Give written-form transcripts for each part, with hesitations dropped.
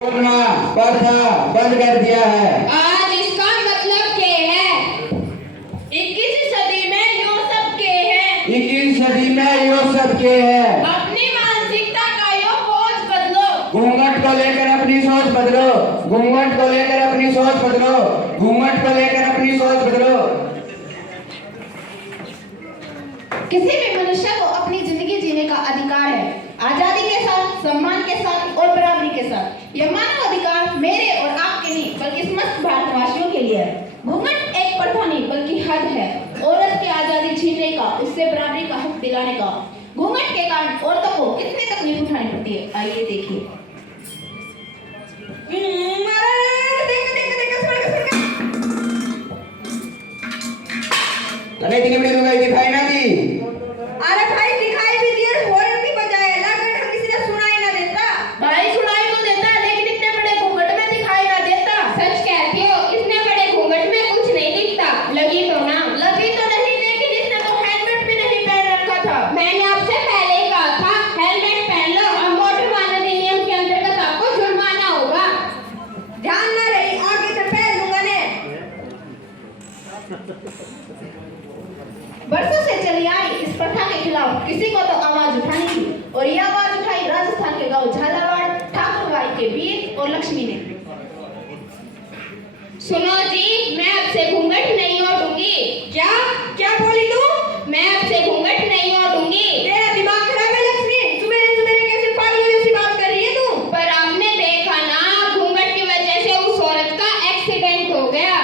बोलना पढ़ना बंद कर दिया है। आज इसका मतलब क्या है? 21वीं सदी में यो सब के है। 21वीं सदी में यो सब के है। अपनी मानसिकता का यो बोझ बदलो। घूंघट को लेकर अपनी सोच बदलो। घूंघट को लेकर अपनी सोच बदलो। घूंघट को लेकर अपनी सोच बदलो। किसी भी मनुष्य को अपनी जिंदगी जीने का अधिकार है, आजादी के साथ, सम्मान के साथ और बराबरी के साथ। यह मानव अधिकार मेरे और आपके नहीं बल्कि समस्त भारतवासियों के लिए है। घूंघट एक प्रथा नहीं बल्कि हद है, औरत की आजादी छीनने का, उससे बराबरी का हक दिलाने का। घूंघट के कारण औरतों को कितनी तकलीफ उठानी पड़ती है, आइए देखिए। अरे इतनी बड़ी लुगाई दिखाई ना दी। अरे भाई दिखाई भी दिए, हॉर्न भी बजाया, लगा किसी ने सुनाई ना देता। भाई सुनाई तो देता है, लेकिन इतने बड़े घूंघट में दिखाई ना देता। सच कहती हो, इतने बड़े घूंघट में कुछ नहीं दिखता। लगी तो ना? लगी तो नहीं, लेकिन इसने तो हेलमेट भी नहीं पहन रखा था। मैंने आपसे पहले ही कहा था हेलमेट पहन लो। अब मोटर वाहन अधिनियम के अंतर्गत आपको जुर्माना होगा। ध्यान ना रही, आगे से पहन लूंगा ने। बरसों से चली आ रही इस प्रथा के खिलाफ किसी को तो आवाज उठानी थी, और ये आवाज उठाई राजस्थान के गांव झालावाड़ ठाकुरबाई के वीर और लक्ष्मी ने। सुनो जी, मैं आपसे घूंघट नहीं ओढ़ूंगी। क्या क्या बोली तू? मैं आपसे घूंघट नहीं ओढ़ूंगी। तेरा दिमाग खराब है लक्ष्मी, सुबह सुबह कैसे पागलों जैसी बात कर रही है तू? पर आपने देखा ना, घूंघट की वजह से उस औरत का एक्सीडेंट हो गया।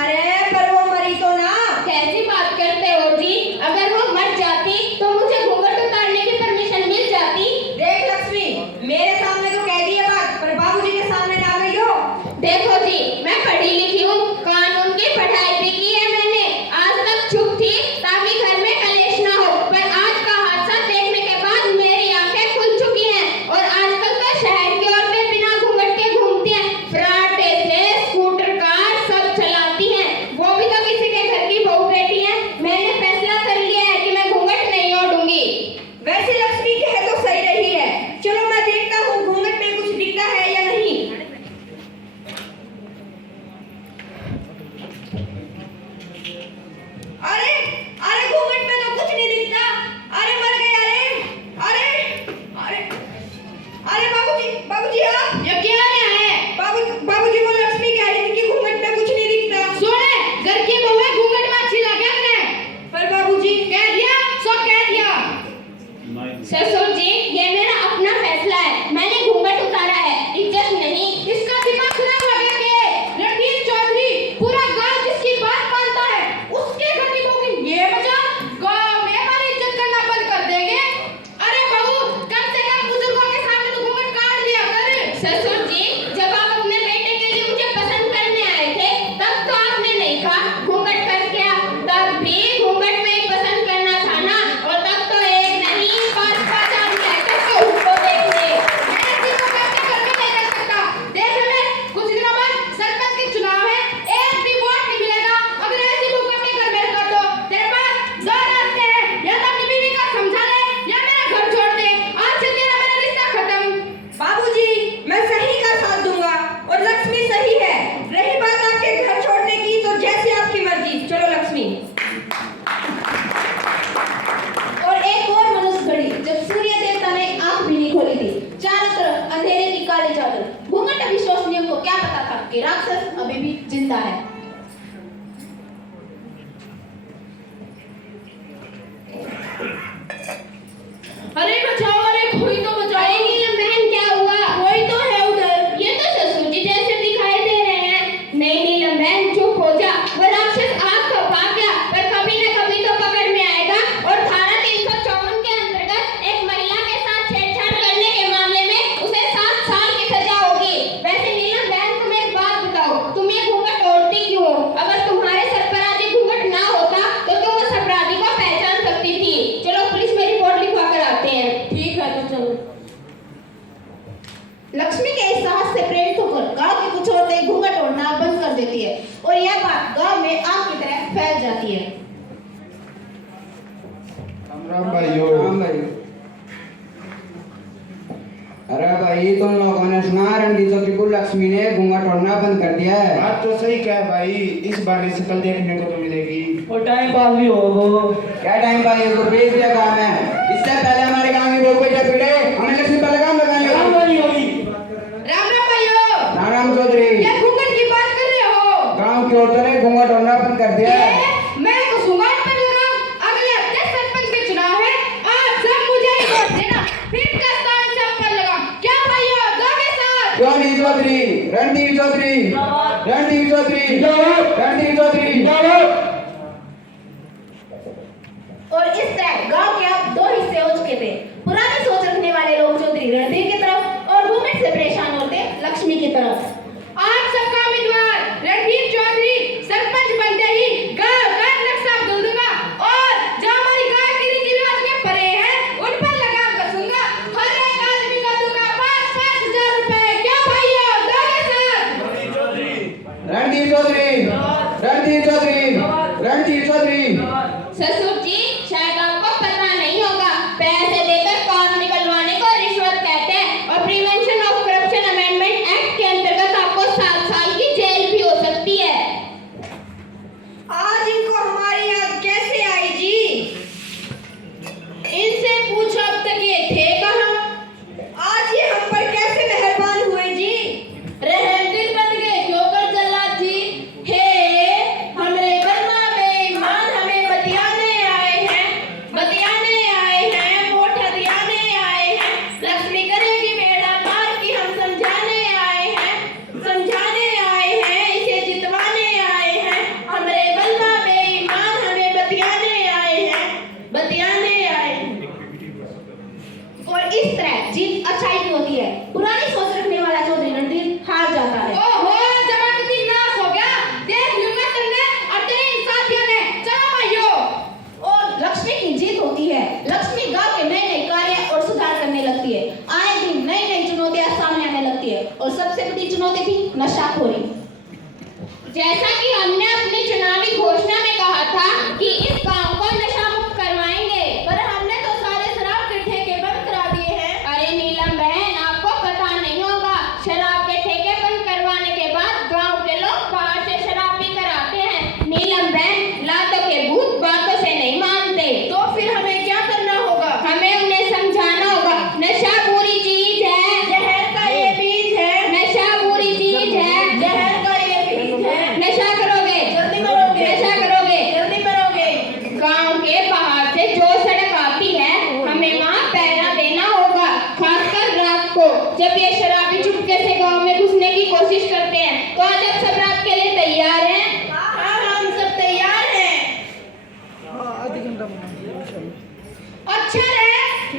अरे पर वो मरी तो ना। कैसी बात करते हो जी? अगर वो मर जाती तो मुझे घूंघट उतारने की परमिशन मिल जाती। देख लक्ष्मी, मेरे सामने तो कह दी है बात, पर बाबूजी के सामने ना गई हो। देखो जी, मैं पढ़ी लिखी हूँ, कानून की पढ़ाई भी की है मैंने। आज तक चुप थी ताकि घर में कलेश ना हो, पर आज का हादसा देखने के बाद मेरी आंखें खुल चुकी हैं। और आजकल तो शहर की औरतें बिना घूंघट के घूमती हैं, फराटे से स्कूटर कार सब चलाती हैं। वो भी तो किसी के घर की बहू बेटी है। मैंने फैसला कर लिया है कि मैं घूंघट नहीं ओढ़ूंगी। वैसे लक्ष्मी कहे तो सही रही है। चलो मैं देखता हूँ घूंघट में कुछ दिखता है या नहीं। अरे अरे घूंघट में तो कुछ नहीं दिखता। अरे मर गए। अरे अरे अरे बाबूजी बाबूजी आप ये क्या है? बाबूजी को लक्ष्मी कह रही थी कि घूंघट में कुछ नहीं दिखता। सुने, घर की बहू है, घूंघट में अच्छी लगे अपने। पर बाबूजी कह दिया, सब कह दिया। ससुर जी, ये मेरा अपना फैसला है, मैंने घूंघट उतारा है, इज्जत नहीं। इसका दिमाग खराब हो गया कि रणवीर चौधरी पूरा गांव जिसकी बात मानता है, उसके घर की बहू की ये वजह गांव में हमारी इज्जत करना बंद कर देंगे। अरे बहू, कम से कम बुजुर्गों के सामने तो घूंघट काट लिया कर। ससुर जी, जब आप अपने बेटे के लिए मुझे पसंद करने आए थे, तब तो आपने नहीं कहा घूंघट कर क्या? तब भी घूंघट में ही पसंद करना था ना, और तब तो एक नहीं 5-5 आदमी आकर के उसको देख ले। मैं ऐसी को अपने घर में नहीं कर सकता। देख ले, कुछ दिनों बाद सरपंच के चुनाव है, एक भी वोट नहीं मिलेगा अगर ऐसी को अपने घर में कर दो। तेरे पास दो रास्ते हैं, या तो अपनी बीवी का समझा ले या मेरा घर छोड़ दे। आज से तेरा मेरा रिश्ता खत्म। बाबूजी, मैं सही का साथ दूंगा और लक्ष्मी सही है। रही बात आपके घर छोड़ने की, तो जैसी आपकी मर्जी। चलो लक्ष्मी। और एक और मनुष्य घड़ी जब सूर्य देवता ने आंख भी नहीं खोली थी, चारों तरफ अंधेरे की काली चादर। घूंघट अविश्वसनीय को क्या पता था कि राक्षस अभी भी जिंदा है। अरे बचाओ, अरे कोई तो बचाओ। नीलम बहन, क्या हुआ? कोई तो है उधर। ये तो ससुर जी जैसे दिखाई दे रहे हैं। नहीं नीलम बहन, चुप हो जा। वो राक्षस आज तो भाग गया, पर कभी न कभी तो पकड़ में आएगा। और धारा 354 के अंतर्गत एक महिला के साथ छेड़छाड़ करने के मामले में उसे 7 साल की सजा होगी। वैसे नीलम बहन, तुम एक बात बताओ, तुम ये घूंघट ओढ़ती लक्ष्मी ने घूंघट ओढ़ना बंद कर दिया है। बात तो सही क्या है भाई, इस बार ये शक्ल देखने को तो मिलेगी। और टाइम पास भी होगा। क्या टाइम पास है, तो बेच दिया काम है। इससे पहले हमारे गांव में बहुत पैसा पीड़े, हमने लक्ष्मी पर लगाम लगा लिया। काम वाली होगी। राम राम भाइयों। राम राम चौधरी। क्या घूंघट की बात कर रहे हो? गांव की औरतों ने घूंघट ओढ़ना बंद कर दिया है। मैं तो घूंघट पर लगाम। अगले हफ्ते सरपंच के चुनाव है, आज सब मुझे ही वोट देना, फिर का स्थान सब पर लगाम। क्या भाइयों, दोगे साथ? क्यों नहीं चौधरी, रणधीर चौधरी, रणधीर चौधरी, रणधीर चौधरी। और इस तरह गांव के अब दो हिस्से हो चुके थे। पुरानी सोच रखने वाले लोग चौधरी रणधीर की तरफ और घूंघट से परेशान औरतें लक्ष्मी की तरफ। आज सबका उम्मीदवार रणधीर चौधरी सरपंच बनते ही गांव का नक्शा बदल दूंगा और जो हमारी गांव के रीति रिवाज के परे हैं उन पर लगाम कसूंगा। हर एक आदमी को दूंगा 5,000 रुपए। क्या भाइयों, दोगे साथ? रणधीर चौधरी, रणधीर चौधरी, रणधीर चौधरी। ससुर जी, शायद आपको पता नहीं होगा, पैसे देकर काम निकलवाने को रिश्वत कहते हैं और prevention of corruption amendment act के अंतर्गत आपको 7 साल की जेल भी हो सकती है। आज इनको हमारी याद कैसे आई जी? इनसे पूछो अब तक ये थे कहाँ? आज ये हम पर कैसे मेहरबान हुए जी? रहम दिल बन गए क्यों कर जल्लाद जी? हे हमरे बर्मा बेईमान हमें बतियाने आए हैं, वोट दियाने आए हैं। लक्ष्मी करेगी बेड़ा पार की हम समझाने आए हैं, इसे जितवाने आए हैं। हमरे बल्ला बेईमान हमें बतियाने आए हैं। और इस तरह जीत अच्छाई की होती है। पुरानी सोच रखने वाला चौधरी रणधीर हार जाता है। ओहो, जमानती नाश हो गया। देख लूंगा तुमने और तेरे इन साथियों ने। चलो भाइयों। और लक्ष्मी की जीत होती है। लक्ष्मी गांव के नए नए कार्य और सुधार करने लगती है। आए दिन नई नई चुनौतियां सामने आने लगती है और सबसे बड़ी चुनौती थी नशाखोरी। जैसा कि हमने अपनी चुनावी घोषणा में कहा था कि इस गांव को नशा मुक्त करवाएंगे, पर हमने तो सारे शराब के ठेके बंद करा दिए हैं। अरे नीलम बहन, आपको पता नहीं होगा, शराब के ठेके बंद करवाने के बाद गांव के लोग बाहर से शराब पीकर आते हैं। नीलम बहन, लातों के भूत बातों से नहीं मानते। तो फिर हमें क्या करना होगा? हमें उन्हें समझाना होगा, नशा बुरी चीज है, जहर का ये बीज है, नशा बुरी चीज है, जहर का ये बीज है। नशा करोगे, जल्दी मरोगे, नशा करोगे। जल्दी मरोगे। गांव के बाहर से जो सड़क आती है, हमें वहाँ पहरा देना होगा, खासकर रात को, जब ये शराबी चुपके से गांव में घुसने की कोशिश करते हैं। तो आज आप सब रात के लिए तैयार हैं? हाँ, हम सब तैयार हैं। अच्छा रहे,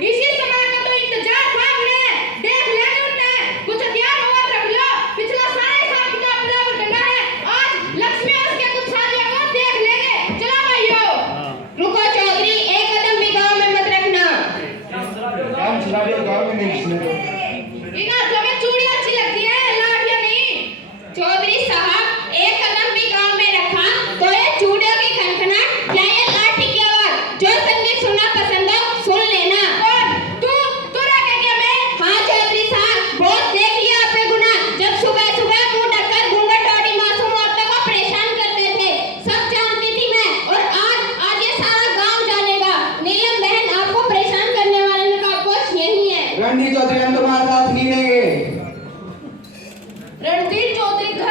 इसी समय का तो इंतजार था हमने। देख लेंगे उन्हें, कुछ हथियार और रख लो। पिछला सारा हिसाब किताब बराबर करना है। आज लक्ष्मी और उसके कुछ साथियों को देख लेंगे। चलो भाइयों। रुको चौधरी, एक कदम भी गांव में मत रखना। काम शराबी गाँव में नहीं घुसने दो। इन हाथों में चूड़ी अच्छी लगती है, लाठियां नहीं। चौधरी साहब, एक कदम भी गांव में रखा तो ये चूड़ियों की खनखनाहट या ये लाठी की आवाज, जो संगीत सुनना पसंद हो सुन लेना। और तू रखेगा मैं? हाँ चौधरी साहब, बहुत देख लिया आपने गुनाह। जब सुबह सुबह मुंह ढककर घूंघट ओढ़ी मासूम औरतों को परेशान करते थे, सब जानती थी मैं, और आज ये सारा गांव जानेगा। नीलम बहन, आपको परेशान करने वाले का बॉस यही है। रणधीर चौधरी, हम तुम्हारा साथ नहीं देंगे। रणधीर चौधरी घर